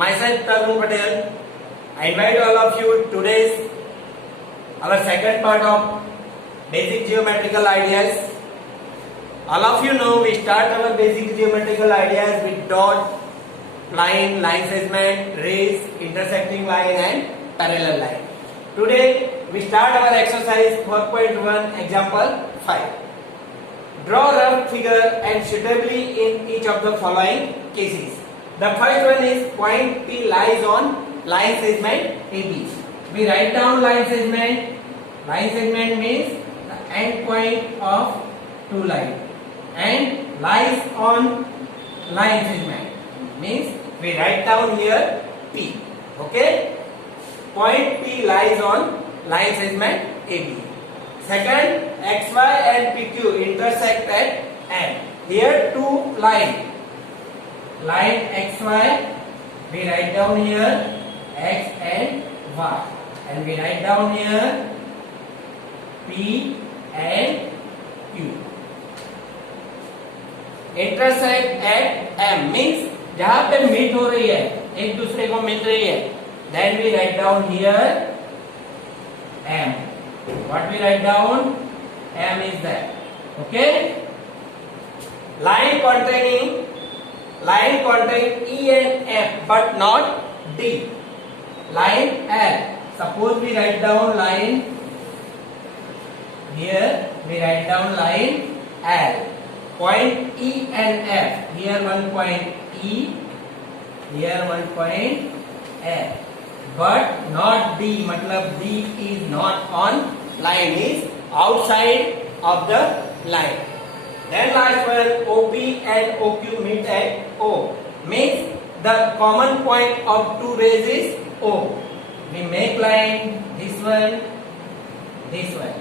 Myself Tarun Patel. I invite all of you today's our second part of basic geometrical ideas. All of you know we start our basic geometrical ideas with dot, line, line segment, rays, intersecting line and parallel line. Today we start our exercise 4.1 example 5. Draw rough figure and suitably in each of the following cases. The first one is point P lies on line segment AB. We write down line segment. Line segment means the end point of two lines and lies on line segment means we write down here P. Okay? Point P lies on line segment AB. Second, XY and PQ intersect at M. Here two lines. Line XY, we write down here X and Y, and we write down here P and Q. Intersect at M means जहाँ पे meet हो रही है, एक दूसरे को मिल रही है, then we write down here M. What we write down? M is that. Okay? Line containing E and F but not D. Line L. Suppose we write down line here. We write down line L. Point E and F. Here one point E. Here one point F. But not D. मतलब D is not on line. Is outside of the line. Then last one, OP and OQ meet at O. Means the common point of two rays is O. We make line this one, this one.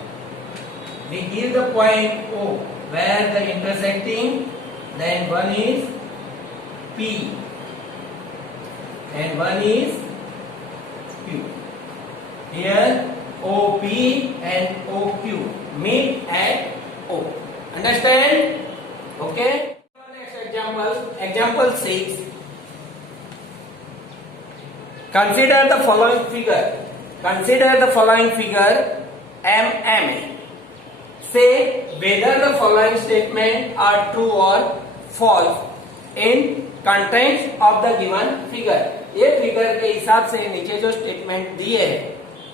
We give the point O where the intersecting, then one is P and one is Q. Here OP and OQ meet at O. Understand? Okay. Next example, example 6. Consider the following figure. Consider the following figure MMA. Say whether the following statement are true or false in contents of the given figure. ये figure के हिसाब से नीचे जो statement दी है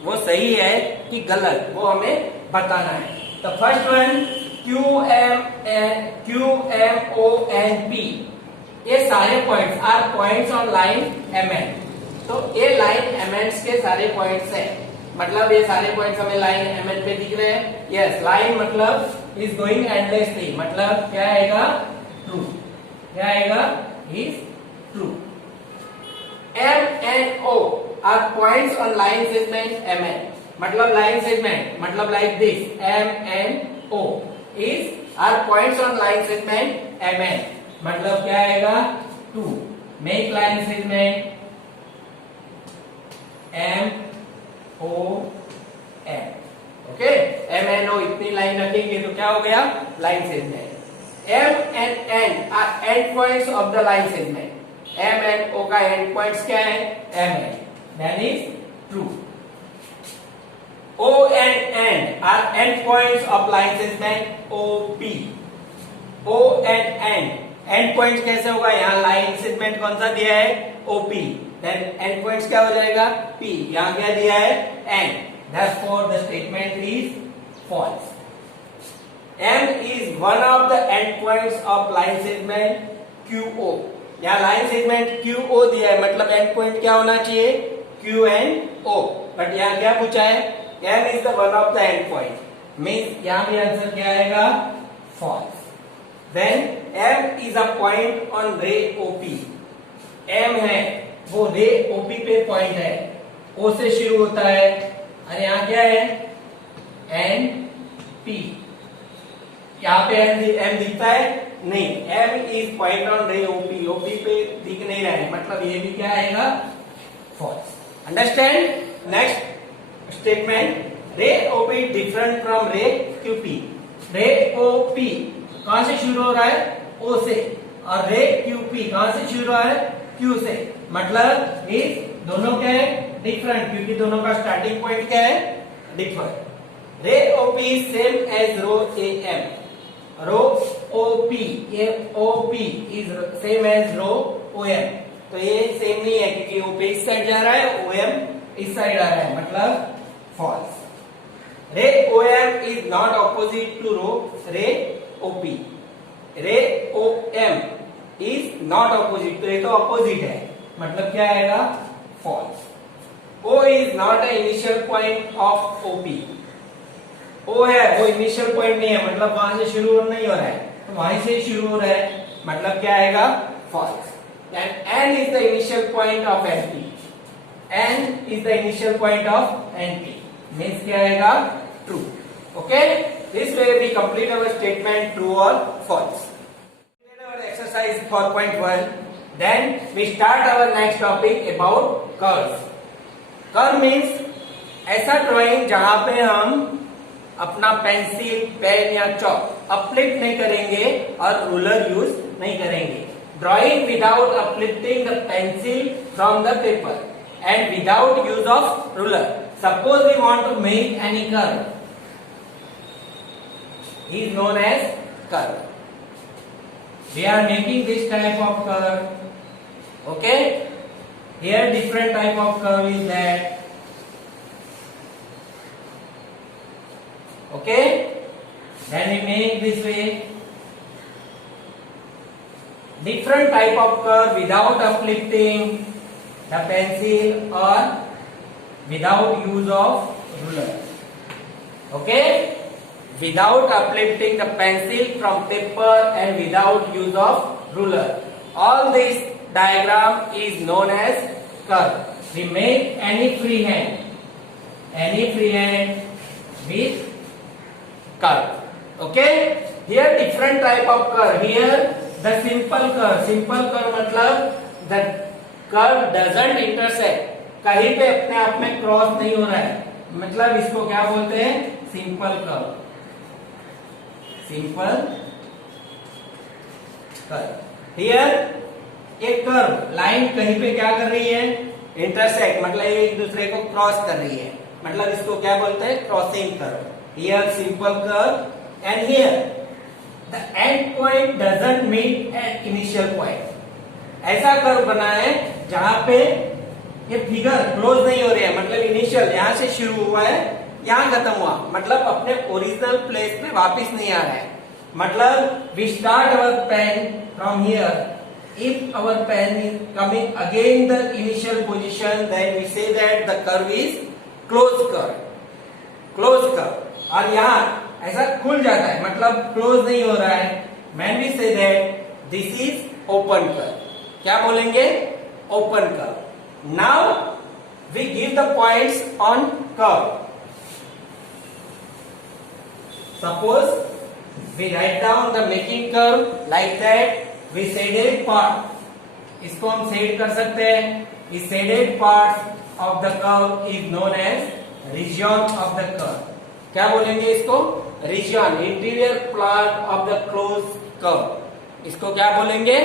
वो सही है कि गलत, वो हमें बताना है. The first one Q M O and P. ये सारे points are points on line MN. तो ये लाइन MN के सारे पॉइंट्स हैं. मतलब ये सारे पॉइंट्स हमें लाइन MN पे दिख रहे हैं. यस, लाइन मतलब इज गोइंग एंडलेसली. मतलब क्या आएगा? ट्रू. क्या आएगा? Is true. M and O are points on line segment MN. मतलब लाइन सेगमेंट मतलब like this M and O is are points on line segment MN. मतलब क्या आएगा? 2. Make line segment M O N. Okay, M N O इतनी line रखेंगे तो क्या हो गया? Line segment. M and N are end points of the line segment. M and O का end points क्या है? M N. That is true. O and N are end points of line segment OP. O and N end points कैसे होगा? यहाँ line segment कौन सा दिया है? OP. Then end points क्या हो जाएगा? P. यहाँ क्या दिया है? N. Therefore the statement is false. M is one of the end points of line segment QO. यहाँ line segment QO दिया है मतलब end point क्या होना चाहिए? Q and O. But यहाँ क्या पूछा है? M is the one of the end point. Means यहाँ भी आंसर क्या आएगा? False. Then M is a point on ray OP. M है वो रे OP पे पॉइंट है. O से शुरू होता है और यहाँ क्या है? N P. यहाँ पे M दिखता है? नहीं. M is point on ray OP. OP पे दिख नहीं रहा है मतलब ये भी क्या आएगा? False. Understand? Next statement ray OP different from ray QP. ray OP कहां से शुरू हो रहा है? O से. और ray QP कहां से शुरू हो रहा है? Q से. मतलब इस दोनों क्या है डिफरेंट, क्योंकि दोनों का स्टार्टिंग पॉइंट क्या है different. Ray OP same as ray A M, ray OP is same as ray O M, तो ये सेम नहीं है क्योंकि ओपी इस साइड जा रहा है, ओ एम इस साइड आ रहा है, मतलब false. Ray O M is not opposite to ray OP, ray O M is not opposite, तो ये तो ऑपोजिट है, मतलब क्या आएगा false. O is not an initial point of OP, O है वो इनिशियल पॉइंट नहीं है, मतलब वहां से शुरू नहीं हो रहा है, तो वहीं से शुरू हो रहा है, मतलब क्या आएगा false. And N is the initial point of NP, N is the initial point of NP, means क्या आएगा true. Okay, this way we complete our statement true or false. Our exercise for point 1. Then we start our next topic about curves. Curve means ऐसा drawing जहां पे हम अपना pencil pen या chalk uplift नहीं करेंगे और रूलर यूज नहीं करेंगे। Drawing without uplifting the pencil from the paper and without use of ruler. Suppose we want to make any curve, is known as curve. We are making this type of curve, okay. Here different type of curve is that, okay, then we make this way different type of curve without uplifting the pencil or without use of ruler, okay, without uplifting the pencil from paper and without use of ruler. All this diagram is known as curve. We make any freehand with curve, okay. Here different type of curve. Here the simple curve मतलब the curve doesn't intersect, कहीं पे अपने आप में cross नहीं हो रहा है, मतलब इसको क्या बोलते हैं simple curve, simple curve. Here एक कर्व लाइन कहीं पे क्या कर रही है इंटरसेक्ट, मतलब एक दूसरे को क्रॉस कर रही है, मतलब इसको क्या बोलते हैं crossing curve. Here simple curve and here the end point doesn't meet at initial point. ऐसा कर्व बना है जहां पे ये फिगर क्लोज नहीं हो रही है, मतलब इनिशियल यहां से शुरू हुआ है यहां खत्म हुआ, मतलब अपने ओरिजिनल प्लेस पे वापस नहीं आ रहा है। मतलब we start our pen from here, if our pen is coming again the initial position, then we say that the curve is closed curve, और यहाँ ऐसा खुल जाता है, मतलब क्लोज नहीं हो रहा है। when we say that this is open curve, क्या बोलेंगे open curve. Now we give the points on curve. Suppose we write down the making curve like that. We shaded part, इसको हम शेड कर सकते हैं। इस shaded part of the curve is known as region of the curve. क्या बोलेंगे इसको region, interior part of the closed curve, इसको क्या बोलेंगे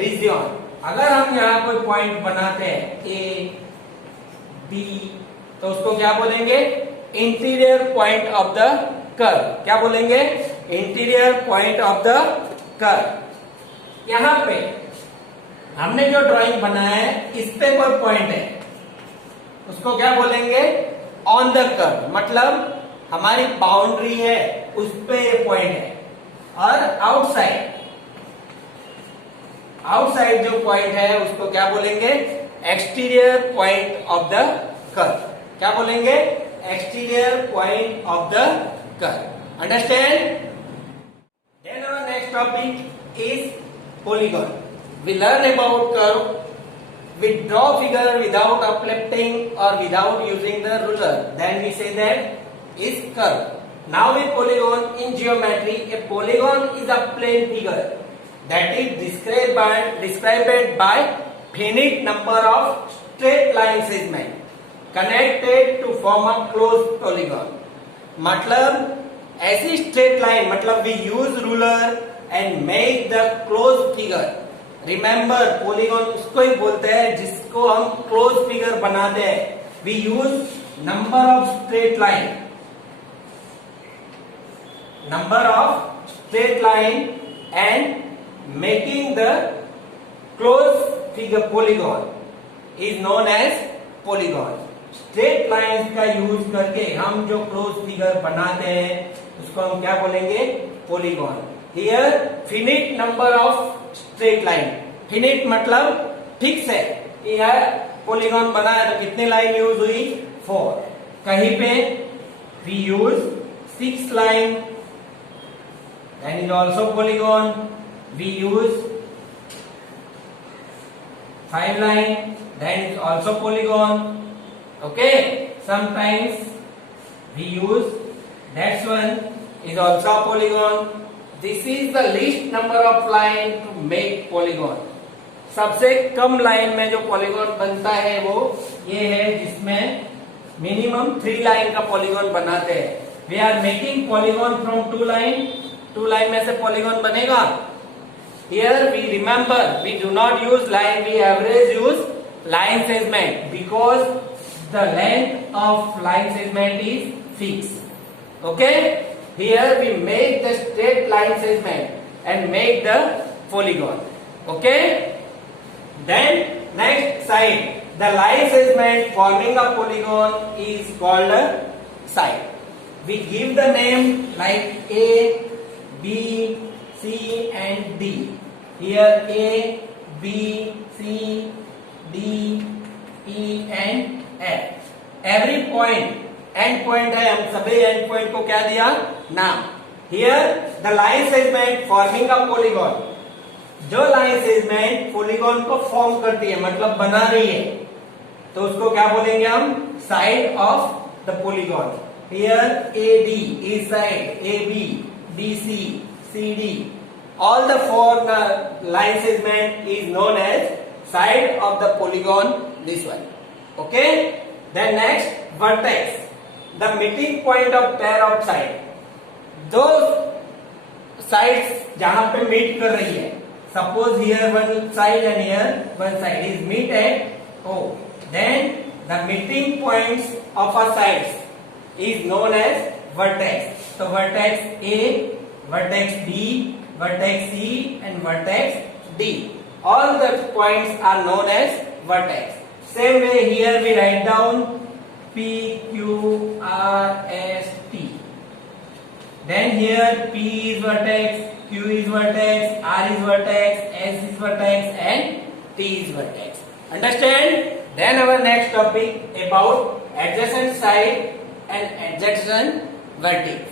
region। अगर हम यहाँ कोई पॉइंट बनाते हैं A, B, तो उसको क्या बोलेंगे interior point of the curve, क्या बोलेंगे interior point of the curve. यहां पे हमने जो ड्राइंग बनाया है इस पे कोई पॉइंट है, उसको क्या बोलेंगे ऑन द कर्व, मतलब हमारी बाउंड्री है उस पे ये पॉइंट है। और आउटसाइड जो पॉइंट है उसको क्या बोलेंगे exterior point of the curve, क्या बोलेंगे exterior point of the curve. Understand? Then our next topic is polygon. We learn about curve. We draw figure without uplifting or without using the ruler. Then we say that is curve. Now with polygon in geometry, a polygon is a plane figure that is described by finite number of straight line segments connected to form a closed polygon. मतलब ऐसी straight line, मतलब we use ruler and make the closed figure, remember polygon उसको ही बोलते हैं जिसको हम close figure बनाते हैं. We use number of straight line, number of straight line and making the close figure polygon is known as polygon. Straight lines का use करके हम जो क्लोज फिगर बनाते हैं उसको हम क्या बोलेंगे? Polygon. Here finite number of straight line. Finite मतलब फिक्स है. यह पॉलीगॉन बना है तो कितनी लाइन यूज हुई? 4. कहीं पे we use 6 line, that is also polygon. We use 5 line, that is also polygon. Okay, sometimes we use that one is also a polygon. This is the least number of line to make polygon. सबसे कम line में जो polygon बनता है वो ये है जिसमें minimum 3 line का पॉलीगॉन बनाते हैं. We are making polygon from 2 line. 2 line में से पॉलीगॉन बनेगा. Here we remember we do not use line, we average use line segment because the length of line segment is fixed. Okay, here we make the straight line segment and make the polygon. Okay, then next side, the line segment forming a polygon is called a side. We give the name like A, B, C and D. Here A, B, C, D, E and F. Every point, end point है, हम सभी end point को क्या दिया? नाम. Here the line segment forming a polygon. जो line segment polygon को form करती है मतलब बना रही है तो उसको क्या बोलेंगे हम? Side of the polygon. Here AD is side, AB, BC, CD. All the 4 line segment is known as side of the polygon. This one. Okay. Then next vertex, the meeting point of pair of side. Those sides जहां पे meet कर रही है. Suppose here one side and here one side is meet at O. Then the meeting points of a sides is known as vertex. So vertex A, vertex B, vertex C and vertex D. All the points are known as vertex. Same way here we write down P, Q, R, S, T. Then here P is vertex, Q is vertex, R is vertex, S is vertex and T is vertex. Understand? Then our next topic about adjacent side and adjacent vertex.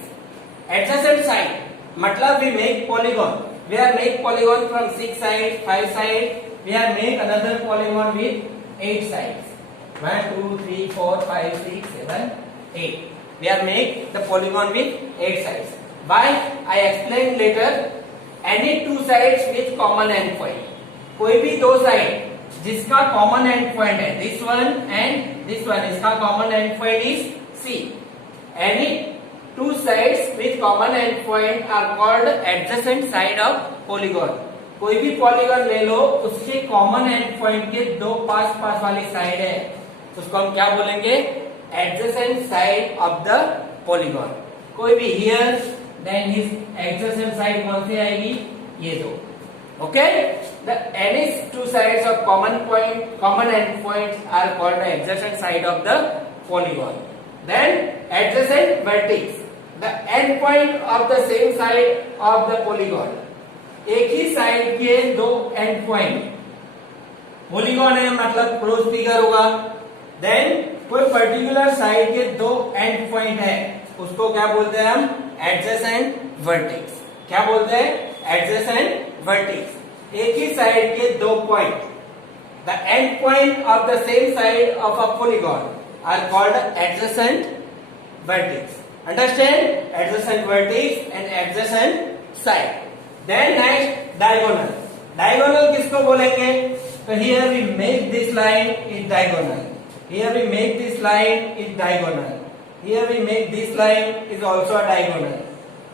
Adjacent side मतलब we make polygon. We are make polygon from 6 sides, 5 sides. We are make another polygon with 8 sides. 1, 2, 3, 4, 5, 6, 7, 8. We are make the polygon with 8 sides. Why? I explain later. Any 2 sides with common end point. कोई भी 2 side जिसका common end point है, this one and this one, इसका common end point is C. Any 2 sides with common end point are called adjacent side of polygon. कोई भी polygon ले लो उसके common end point के 2 पास वाली साइड है उसको हम क्या बोलेंगे? Adjacent side of the polygon. कोई भी here then his adjacent side कौन सी आएगी? ये 2. Okay? The any 2 sides of common end points are called the adjacent side of the polygon. Then adjacent vertex. The end point of the same side of the polygon. एक ही side के 2 end point. polygon है मतलब close figure होगा. Then कोई particular side के 2 end point है उसको क्या बोलते हैं हम? Adjacent vertex. क्या बोलते हैं? Adjacent vertex. एक ही साइड के 2 point. The end point of the same side of a polygon are called adjacent vertex. Understand? Adjacent vertex and adjacent side. Then next diagonal. Diagonal किसको बोलेंगे? तो here we make this line is diagonal. Here we make this line is diagonal. Here we make this line is also a diagonal.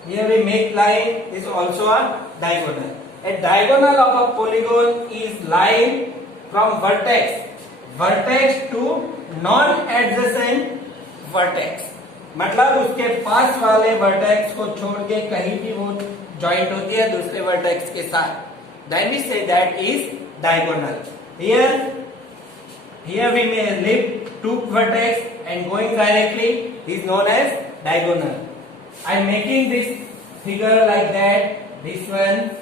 Here we make line is also a diagonal. A diagonal of a polygon is line from vertex to non-adjacent vertex. मतलब उसके पास वाले vertex को छोड़ के कहीं भी वो joint होती है दूसरे वर्टेक्स के साथ. Then we say that is diagonal. Here we may lift two vertex and going directly is known as diagonal. I am making this figure like that. This one.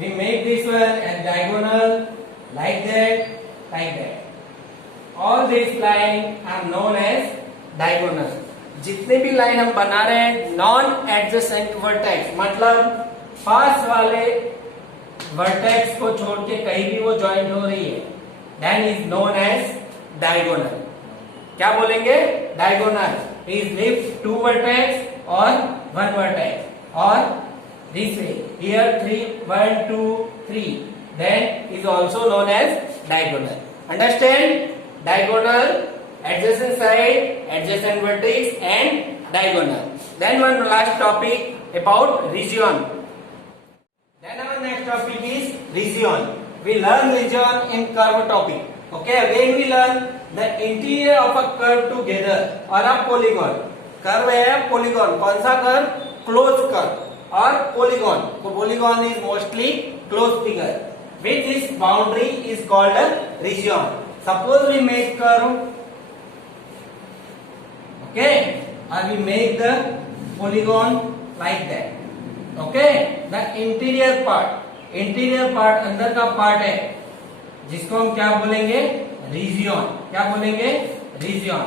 We make this one as diagonal like that. All these lines are known as diagonal. जितने भी line हम बना रहे हैं non adjacent vertex मतलब पास वाले vertex को छोड़ के कहीं भी वो ज्वाइंट हो रही है, then is known as diagonal. क्या बोलेंगे? Diagonal is lift to vertex और वन वर्टेक्स और this way here 1 2 3 then is also known as diagonal. Understand? Diagonal, adjacent side, adjacent vertex and diagonal. Then one last topic about region. Then our next topic is region. We learn region in curve topic. Okay, again we learn the interior of a curve together or a polygon. Curve है polygon. कौन सा curve? Closed curve. Or polygon. So polygon is mostly closed figure. With this boundary is called a region. Suppose we make curve, okay, or we make the polygon like that. Okay, the interior part अंदर का part है, जिसको हम क्या बोलेंगे? region. क्या बोलेंगे? region.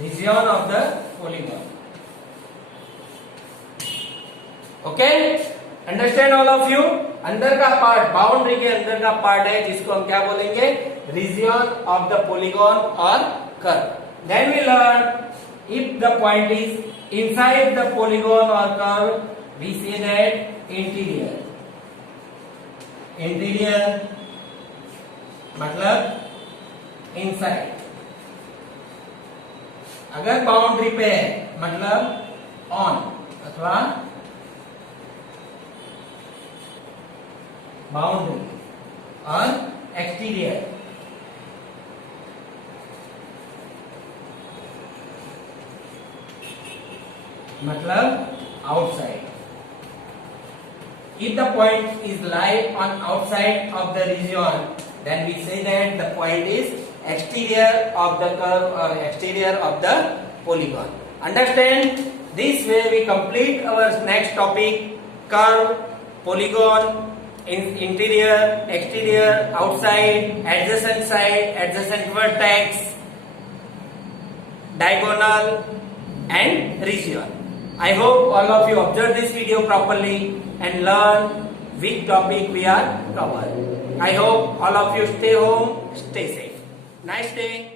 Region of the polygon. Okay, understand all of you? अंदर का पार्ट बाउंड्री के अंदर का पार्ट है जिसको हम क्या बोलेंगे? Region of the polygon or curve. Then we learn if the point is inside the polygon or curve, we say that interior. Interior मतलब inside. अगर बाउंड्री पे है मतलब ऑन अथवा बाउंड्री और एक्सटीरियर मतलब outside. If the point is lie on outside of the region, then we say that the point is exterior of the curve or exterior of the polygon. Understand? This way we complete our next topic: curve, polygon, interior, exterior, outside, adjacent vertex, diagonal and region. I hope all of you observe this video properly and learn which topic we are covered. I hope all of you stay home, stay safe. Nice day.